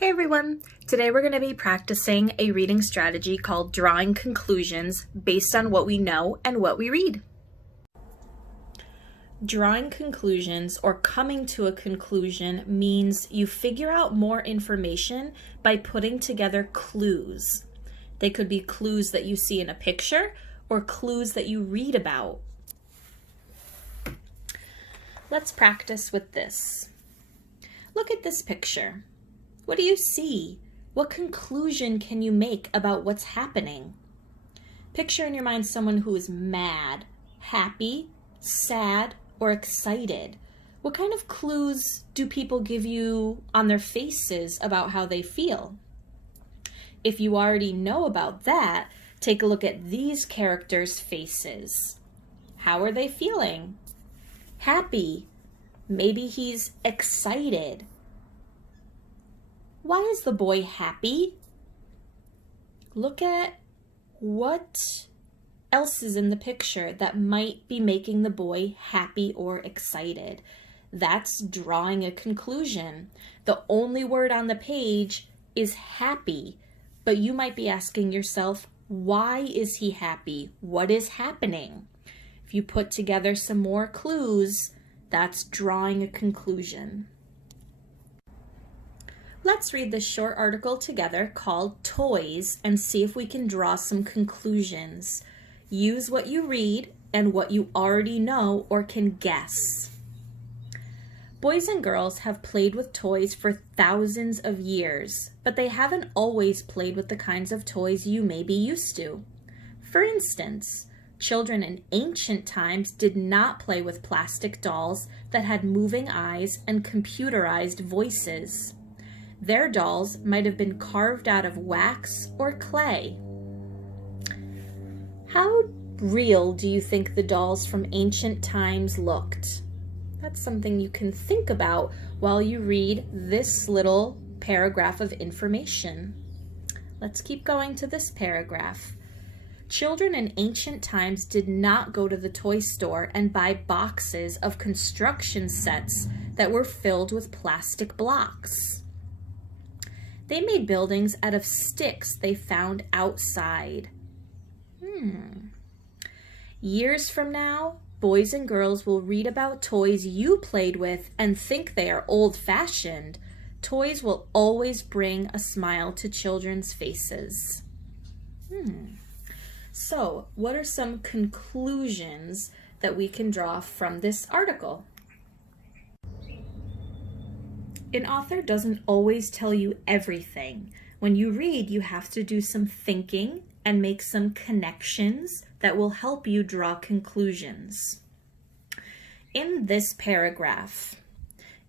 Hey everyone! Today we're going to be practicing a reading strategy called drawing conclusions based on what we know and what we read. Drawing conclusions or coming to a conclusion means you figure out more information by putting together clues. They could be clues that you see in a picture or clues that you read about. Let's practice with this. Look at this picture. What do you see? What conclusion can you make about what's happening? Picture in your mind someone who is mad, happy, sad, or excited. What kind of clues do people give you on their faces about how they feel? If you already know about that, take a look at these characters' faces. How are they feeling? Happy. Maybe he's excited. Why is the boy happy? Look at what else is in the picture that might be making the boy happy or excited. That's drawing a conclusion. The only word on the page is happy, but you might be asking yourself, why is he happy? What is happening? If you put together some more clues, that's drawing a conclusion. Let's read this short article together called Toys and see if we can draw some conclusions. Use what you read and what you already know or can guess. Boys and girls have played with toys for thousands of years, but they haven't always played with the kinds of toys you may be used to. For instance, children in ancient times did not play with plastic dolls that had moving eyes and computerized voices. Their dolls might have been carved out of wax or clay. How real do you think the dolls from ancient times looked? That's something you can think about while you read this little paragraph of information. Let's keep going to this paragraph. Children in ancient times did not go to the toy store and buy boxes of construction sets that were filled with plastic blocks. They made buildings out of sticks they found outside. Years from now, boys and girls will read about toys you played with and think they are old-fashioned. Toys will always bring a smile to children's faces. So, what are some conclusions that we can draw from this article? An author doesn't always tell you everything. When you read, you have to do some thinking and make some connections that will help you draw conclusions. In this paragraph,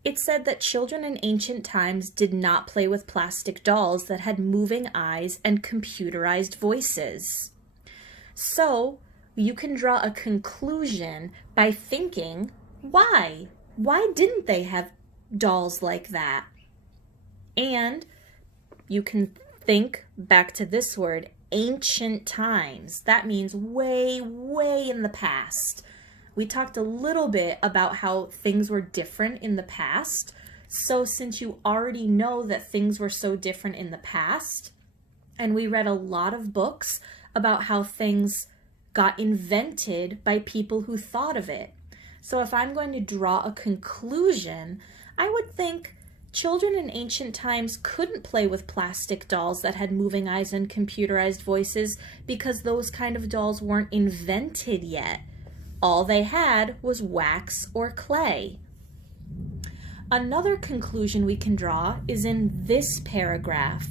it said that children in ancient times did not play with plastic dolls that had moving eyes and computerized voices. So, you can draw a conclusion by thinking, why? Why didn't they have dolls like that? And you can think back to this word, ancient times. That means way, way in the past. We talked a little bit about how things were different in the past. So since you already know that things were so different in the past, and we read a lot of books about how things got invented by people who thought of it. So if I'm going to draw a conclusion, I would think children in ancient times couldn't play with plastic dolls that had moving eyes and computerized voices because those kind of dolls weren't invented yet. All they had was wax or clay. Another conclusion we can draw is in this paragraph.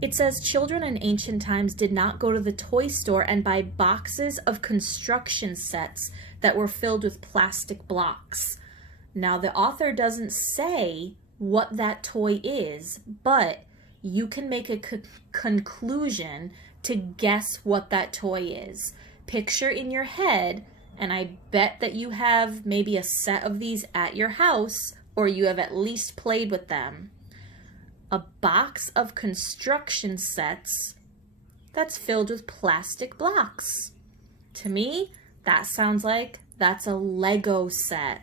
It says children in ancient times did not go to the toy store and buy boxes of construction sets that were filled with plastic blocks. Now, the author doesn't say what that toy is, but you can make a conclusion to guess what that toy is. Picture in your head, and I bet that you have maybe a set of these at your house, or you have at least played with them. A box of construction sets that's filled with plastic blocks. To me, that sounds like that's a Lego set.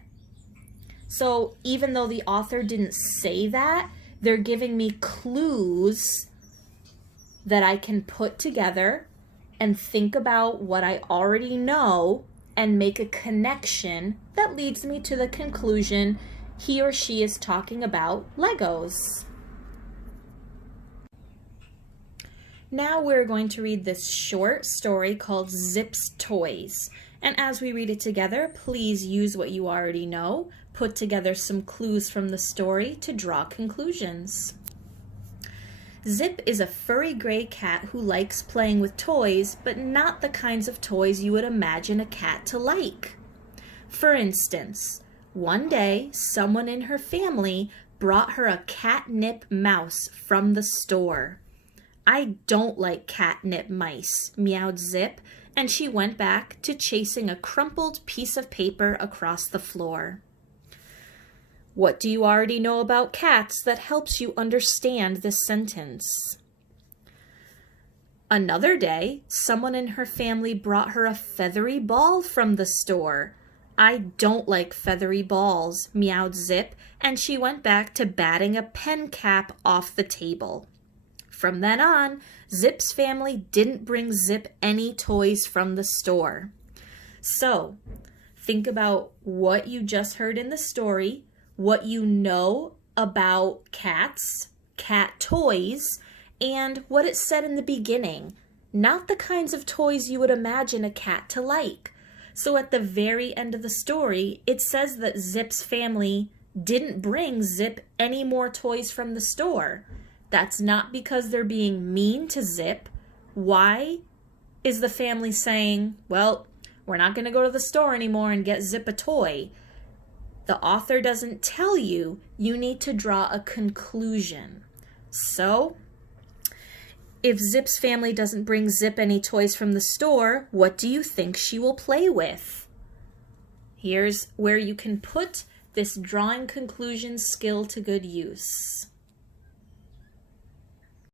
So even though the author didn't say that, They're giving me clues that I can put together and think about what I already know and make a connection that leads me to the conclusion he or she is talking about Legos. Now we're going to read this short story called Zip's Toys. And as we read it together, please use what you already know. Put together some clues from the story to draw conclusions. Zip is a furry gray cat who likes playing with toys, but not the kinds of toys you would imagine a cat to like. For instance, one day someone in her family brought her a catnip mouse from the store. "I don't like catnip mice," meowed Zip, and she went back to chasing a crumpled piece of paper across the floor. What do you already know about cats that helps you understand this sentence? Another day, someone in her family brought her a feathery ball from the store. "I don't like feathery balls," meowed Zip, and she went back to batting a pen cap off the table. From then on, Zip's family didn't bring Zip any toys from the store. So, think about what you just heard in the story, what you know about cats, cat toys, and what it said in the beginning. Not the kinds of toys you would imagine a cat to like. So at the very end of the story, it says that Zip's family didn't bring Zip any more toys from the store. That's not because they're being mean to Zip. Why is the family saying, well, we're not going to go to the store anymore and get Zip a toy? The author doesn't tell you. You need to draw a conclusion. So, if Zip's family doesn't bring Zip any toys from the store, what do you think she will play with? Here's where you can put this drawing conclusion skill to good use.